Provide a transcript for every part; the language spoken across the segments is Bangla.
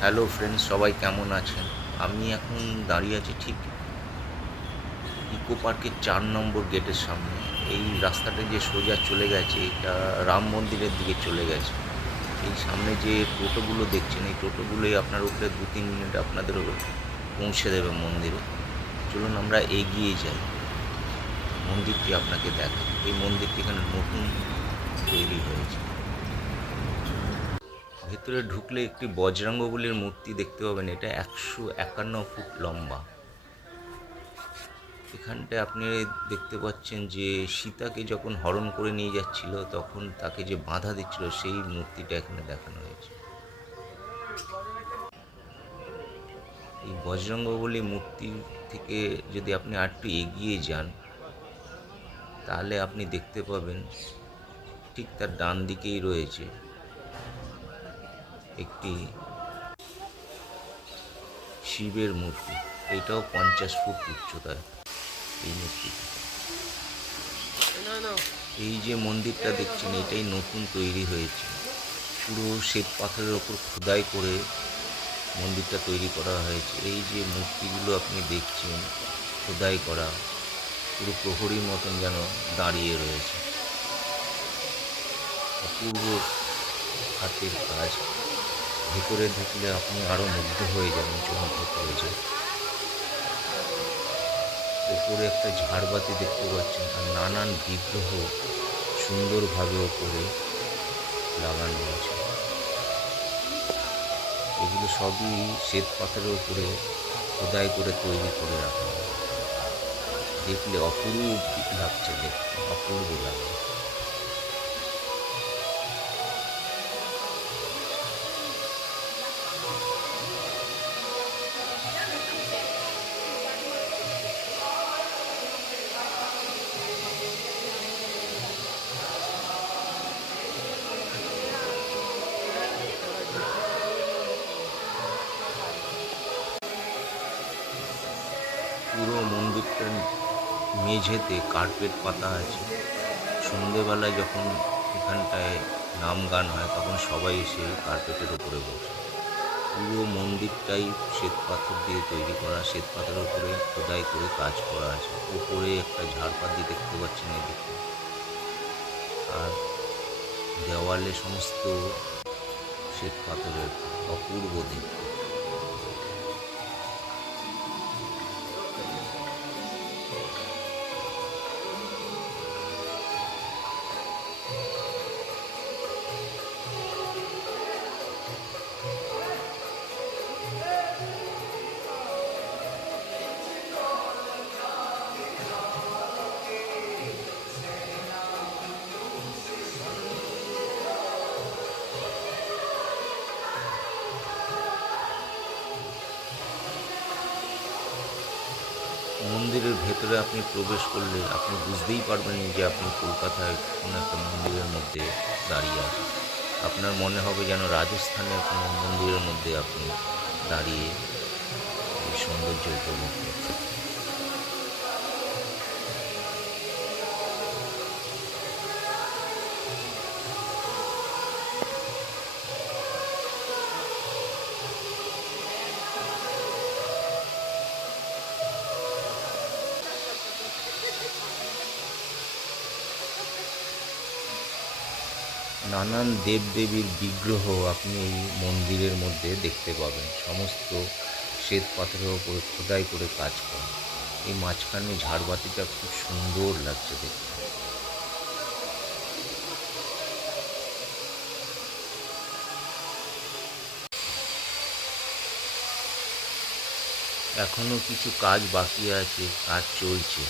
হ্যালো ফ্রেন্ডস, সবাই কেমন আছেন? আমি এখন দাঁড়িয়ে আছি ঠিক ইকো পার্কের 4 নম্বর গেটের সামনে। এই রাস্তাটা যে সোজা চলে গেছে, এটা রাম মন্দিরের দিকে চলে গেছে। এই সামনে যে টোটোগুলো দেখছেন, এই টোটোগুলোই আপনার উপরে 2-3 মিনিট আপনাদের পৌঁছে দেবে মন্দিরে। চলুন আমরা এগিয়ে যাই, মন্দিরটি আপনাকে দেখাই। এই মন্দিরটি এখানে নতুন তৈরি হয়েছে। ভেতরে ঢুকলে একটি বজরঙ্গবলীর মূর্তি দেখতে পাবেন। এটা 151 ফুট লম্বা। এখানটায় আপনি দেখতে পাচ্ছেন যে সীতাকে যখন হরণ করে নিয়ে যাচ্ছিল, তখন তাকে যে বাধা দিচ্ছিল, সেই মূর্তিটা এখানে দেখানো হয়েছে। এই বজরঙ্গবলী মূর্তি থেকে যদি আপনি আরেকটু এগিয়ে যান, তাহলে আপনি দেখতে পাবেন ঠিক তার ডান দিকেই রয়েছে একটি শিবের মূর্তি। এটাও 50 ফুট উচ্চতায় এই মূর্তিটি। এই যে মন্দিরটা দেখছেন, এটাই নতুন তৈরি হয়েছে। পুরো শ্বেত পাথরের ওপর খোদাই করে মন্দিরটা তৈরি করা হয়েছে। এই যে মূর্তিগুলো আপনি দেখছেন খোদাই করা, পুরো প্রহরীর মতন যেন দাঁড়িয়ে রয়েছে। অপূর্ব হাতের কাজ। ভেতরে ঢুকলে আপনি আরও মুগ্ধ হয়ে যাবেন, চমৎকার হয়েছে। ওপরে একটা ঝাড়বাতি দেখতে পাচ্ছেন, আর নানান বিগ্রহ সুন্দরভাবে ওপরে লাগানো আছে। এগুলো সবই শ্বেত পাথরের উপরে খোদাই করে তৈরি করে রাখা হয়। দেখলে অপরূপ লাগছে, দেখতে অপূর্ব লাগে। পুরো মন্দিরটার মেঝেতে কার্পেট পাতা আছে। সন্ধেবেলায় যখন এখানটায় নাম গান হয়, তখন সবাই এসে কার্পেটের ওপরে বসে। পুরো মন্দিরটাই শ্বেত পাথর দিয়ে তৈরি করা, শ্বেত পাথরের উপরে খোদাই করে কাজ করা আছে। ওপরে একটা ঝাড়বাতি দেখতে পাচ্ছেন এদিকে, আর দেওয়ালে সমস্ত শ্বেত পাথরের, অপূর্ব দেখতে। মন্দিরের ভেতরে আপনি প্রবেশ করলে আপনি বুঝতেই পারবেন না যে আপনি কলকাতায় কোনো একটা মন্দিরের মধ্যে দাঁড়িয়ে আছেন। আপনার মনে হবে যেন রাজস্থানের কোনো মন্দিরের মধ্যে আপনি দাঁড়িয়ে এই সৌন্দর্য উপভোগ করছেন। নানান দেবদেবীর বিগ্রহ আপনি এই মন্দিরের মধ্যে দেখতে পাবেন। সমস্ত শ্বেত পাথরের ওপরে খোদাই করে কাজ করা। এই মাঝখানে ঝাড়বাতিটা খুব সুন্দর লাগছে দেখতে। এখনও কিছু কাজ বাকি আছে, কাজ চলছে।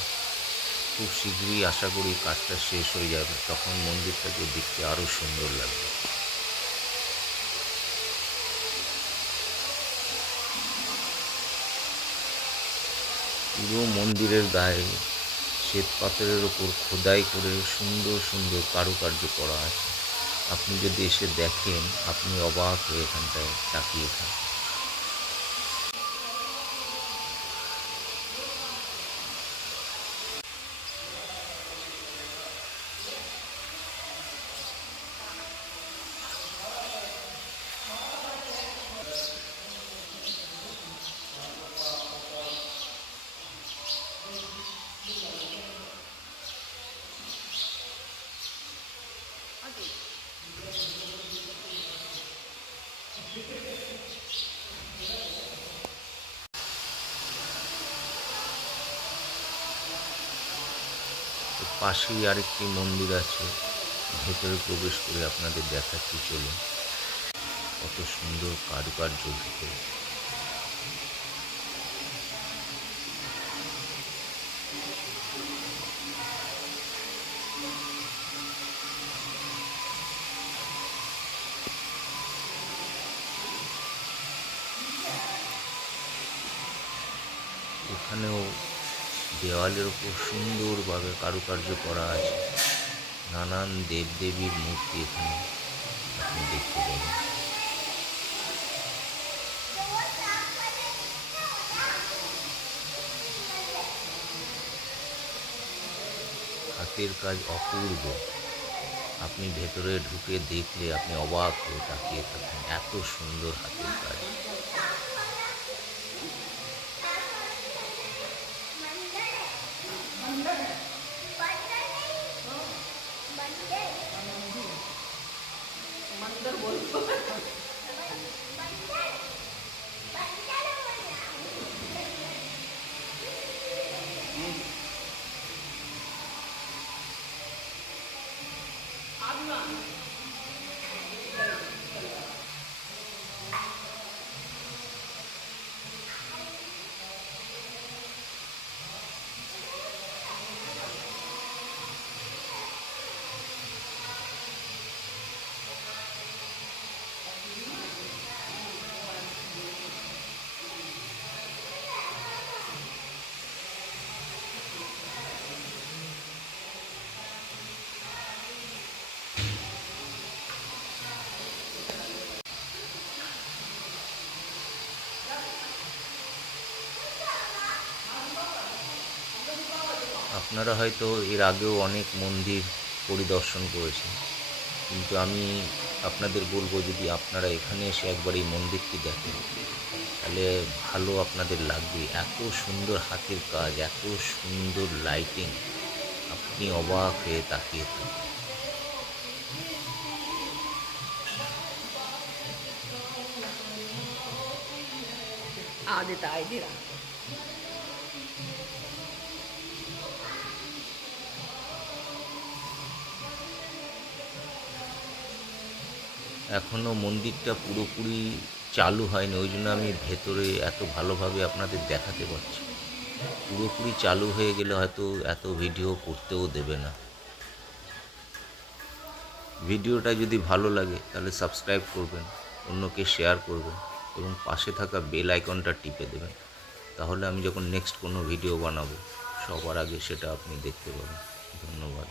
খুব শীঘ্রই আশা করি কাজটা শেষ হয়ে যাবে, তখন মন্দিরটাকে দেখতে আরও সুন্দর লাগবে। পুরো মন্দিরের গায়ে শ্বেত পাথরের ওপর খোদাই করে সুন্দর সুন্দর কারুকার্য করা আছে। আপনি যদি এসে দেখেন, আপনি অবাক হয়ে এখানটায় তাকিয়ে থাকেন। পাশেই আরেকটি মন্দির আছে, ভেতরে প্রবেশ করে আপনাদের দেখাচ্ছি, চলুন। কত সুন্দর কারুকার্য ভিতরে। এখানেও দেওয়ালের উপর সুন্দরভাবে কারুকার্য করা আছে, নানান দেবদেবীর মূর্তি এখানে আপনি দেখতে পাবেন। হাতের কাজ অপূর্ব, আপনি ভেতরে ঢুকে দেখলে আপনি অবাক হয়ে তাকিয়ে থাকেন, এত সুন্দর হাতের কাজ। আপনারা হয়তো এর আগেও অনেক মন্দির পরিদর্শন করেছেন, কিন্তু আমি আপনাদের বলবো, যদি আপনারা এখানে এসে একবার এই মন্দিরটি দেখেন তাহলে ভালো আপনাদের লাগবে। এত সুন্দর হাতের কাজ, এত সুন্দর লাইটিং, আপনি অবাক হয়ে তাকিয়ে থাকেন। এখনও মন্দিরটা পুরোপুরি চালু হয়নি, ওই জন্য আমি ভেতরে এত ভালোভাবে আপনাদের দেখাতে পারছি। পুরোপুরি চালু হয়ে গেলে হয়তো এত ভিডিও করতেও দেবে না। ভিডিওটা যদি ভালো লাগে তাহলে সাবস্ক্রাইব করবেন, অন্যকে শেয়ার করবেন এবং পাশে থাকা বেল আইকনটা টিপে দেবেন। তাহলে আমি যখন নেক্সট কোনো ভিডিও বানাবো সবার আগে সেটা আপনি দেখতে পাবেন। ধন্যবাদ।